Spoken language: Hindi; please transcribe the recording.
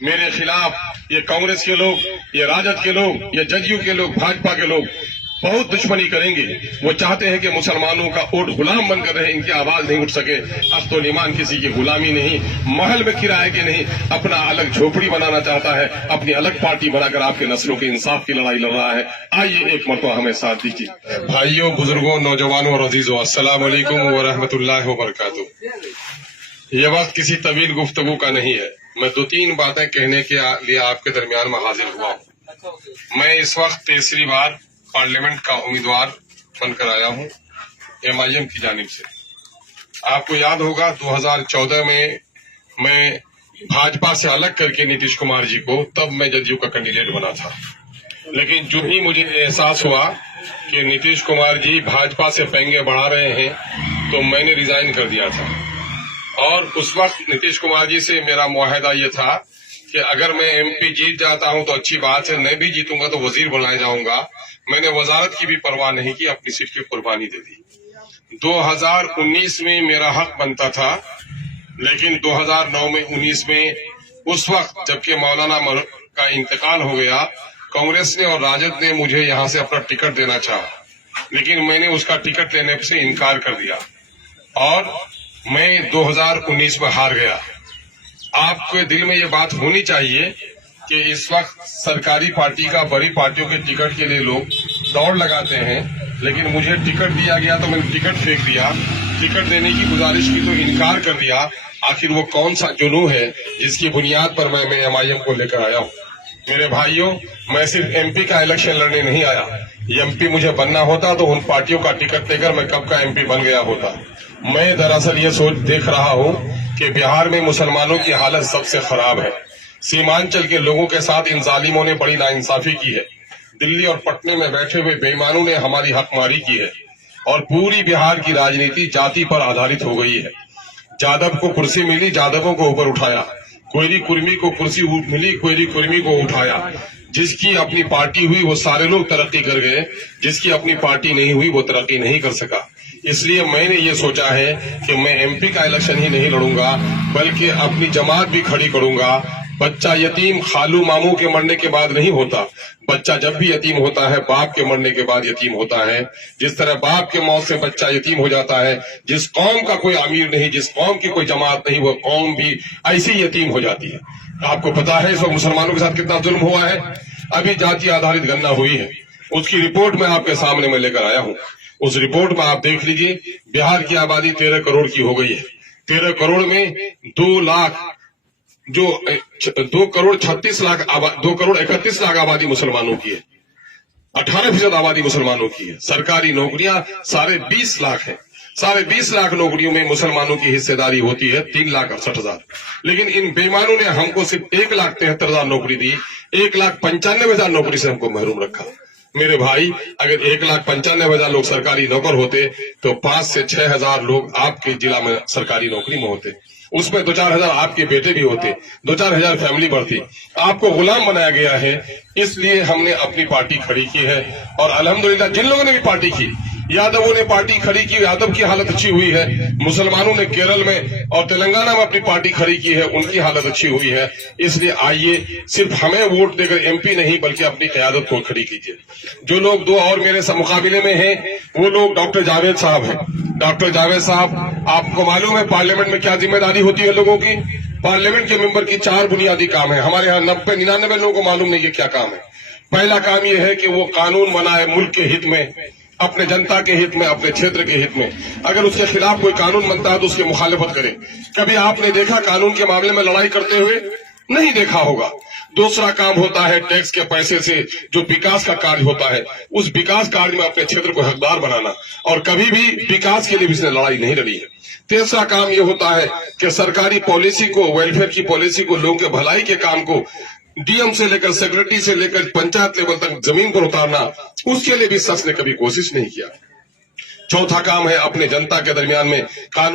मेरे खिलाफ ये कांग्रेस के लोग, ये राजद के लोग, ये जदयू के लोग, भाजपा के लोग बहुत दुश्मनी करेंगे। वो चाहते हैं कि मुसलमानों का वोट गुलाम बनकर रहे, इनकी आवाज नहीं उठ सके। अस्तुल ईमान किसी की गुलामी नहीं, महल में किराए के नहीं, अपना अलग झोपड़ी बनाना चाहता है, अपनी अलग पार्टी बनाकर आपके नस्लों के इंसाफ की लड़ाई लड़ रहा है। आइए एक मरतबा हमें साथ दीजिए। भाइयों, बुजुर्गों, नौजवानों और अजीजों, अस्सलाम वालेकुम व रहमतुल्लाहि व बरकातुहू। ये वक्त किसी तवील गुफ्तगू का नहीं है। मैं 2-3 बातें कहने के लिए आपके दरमियान में हाजिर हुआ हूँ। मैं इस वक्त तीसरी बार पार्लियामेंट का उम्मीदवार बनकर आया हूँ MIM की जानिब से। आपको याद होगा 2014 में मैं भाजपा से अलग करके नीतीश कुमार जी को, तब मैं जदयू का कैंडिडेट बना था। लेकिन जो ही मुझे एहसास हुआ कि नीतीश कुमार जी भाजपा से पेंगे बढ़ा रहे हैं, तो मैंने रिजाइन कर दिया था। और उस वक्त नीतीश कुमार जी से मेरा मुआहदा ये था कि अगर मैं MP जीत जाता हूं तो अच्छी बात है, मैं भी जीतूंगा तो वजीर बनाया जाऊंगा। मैंने वजारत की भी परवाह नहीं की, अपनी सीट की कुर्बानी दे दी। 2019 में मेरा हक बनता था, लेकिन 2009 में 19 में उस वक्त जबकि मौलाना का इंतकाल हो गया, कांग्रेस ने और राजद ने मुझे यहां से अपना टिकट देना चाहा, लेकिन मैंने उसका टिकट लेने से इनकार कर दिया और मैं 2019 में हार गया। आपके दिल में ये बात होनी चाहिए कि इस वक्त सरकारी पार्टी का बड़ी पार्टियों के टिकट के लिए लोग दौड़ लगाते हैं, लेकिन मुझे टिकट दिया गया तो मैंने टिकट फेंक दिया। टिकट देने की गुजारिश की तो इनकार कर दिया। आखिर वो कौन सा जुनून है जिसकी बुनियाद पर मैं MIM को लेकर आया हूँ? मेरे भाइयों, मैं सिर्फ MP का इलेक्शन लड़ने नहीं आया। MP मुझे बनना होता तो उन पार्टियों का टिकट लेकर मैं कब का MP बन गया होता। मैं दरअसल ये सोच देख रहा हूँ कि बिहार में मुसलमानों की हालत सबसे खराब है। सीमांचल के लोगों के साथ इन जालिमों ने बड़ी नाइंसाफी की है। दिल्ली और पटने में बैठे हुए बेईमानों ने हमारी हकमारी की है और पूरी बिहार की राजनीति जाति पर आधारित हो गई है। जादव को कुर्सी मिली, जादवों को ऊपर उठाया। कोयरी कुर्मी को कुर्सी मिली, कोयरी कुर्मी को उठाया। जिसकी अपनी पार्टी हुई वो सारे लोग तरक्की कर गए, जिसकी अपनी पार्टी नहीं हुई वो तरक्की नहीं कर सका। इसलिए मैंने ये सोचा है कि मैं MP का इलेक्शन ही नहीं लड़ूंगा, बल्कि अपनी जमात भी खड़ी करूंगा। बच्चा यतीम खालू मामू के मरने के बाद नहीं होता। बच्चा जब भी यतीम होता है बाप के मरने के बाद यतीम होता है। जिस तरह बाप के मौत से बच्चा यतीम हो जाता है, जिस कौम का कोई अमीर नहीं, जिस कौम की कोई जमात नहीं, वो कौम भी ऐसी यतीम हो जाती है। आपको पता है इस वक्त मुसलमानों के साथ कितना जुल्म हुआ है। अभी जाति आधारित गणना हुई है, उसकी रिपोर्ट मैं आपके सामने में लेकर आया हूँ। उस रिपोर्ट में आप देख लीजिए, बिहार की आबादी 13 करोड़ की हो गई है। 13 करोड़ में 2 करोड़ 31 लाख आबादी मुसलमानों की है। 18% आबादी मुसलमानों की है। सरकारी नौकरियां 20.5 लाख है। 20.5 लाख नौकरियों में मुसलमानों की हिस्सेदारी होती है 3,68,000। लेकिन इन बेईमानों ने हमको सिर्फ 1,73,000 नौकरी दी, 1,95,000 नौकरी से हमको महरूम रखा। मेरे भाई, अगर 1,95,000 लोग सरकारी नौकर होते तो 5 से 6 हजार लोग आपके जिला में सरकारी नौकरी में होते। उसमें 2-4 हजार आपके बेटे भी होते, 2-4 हजार फैमिली बढ़ती। आपको गुलाम बनाया गया है, इसलिए हमने अपनी पार्टी खड़ी की है। और अल्हम्दुलिल्लाह जिन लोगों ने भी पार्टी की, यादवों ने पार्टी खड़ी की, यादव की हालत अच्छी हुई है। मुसलमानों ने केरल में और तेलंगाना में अपनी पार्टी खड़ी की है, उनकी हालत अच्छी हुई है। इसलिए आइए, सिर्फ हमें वोट देकर MP नहीं बल्कि अपनी क़यादत को खड़ी कीजिए। जो लोग 2 और मेरे मुकाबले में हैं, वो लोग डॉक्टर जावेद साहब हैं। डॉक्टर जावेद साहब, आपको मालूम है पार्लियामेंट में क्या जिम्मेदारी होती है लोगों की? पार्लियामेंट के मेंबर की 4 बुनियादी काम है। हमारे यहाँ 90-99 लोगों को मालूम नहीं है क्या काम है। पहला काम यह है कि वो कानून बनाए मुल्क के हित में, अपने जनता के हित में, अपने क्षेत्र के हित में। अगर उसके खिलाफ कोई कानून बनता है तो उसकी मुखालिफत करे। कभी आपने देखा कानून के मामले में लड़ाई करते हुए? नहीं देखा होगा। दूसरा काम होता है टैक्स के पैसे से जो विकास का कार्य होता है, उस विकास कार्य में अपने क्षेत्र को हकदार बनाना, और कभी भी विकास के लिए भी इसने लड़ाई नहीं लड़ी है। तीसरा काम यह होता है कि सरकारी पॉलिसी को, वेलफेयर की पॉलिसी को, लोगों के भलाई के काम को DM से लेकर सेक्रेटरी से लेकर पंचायत लेवल तक जमीन पर उतारना, उसके लिए भी शख्स ने कभी कोशिश नहीं किया। चौथा काम है अपने जनता के दरमियान में कानून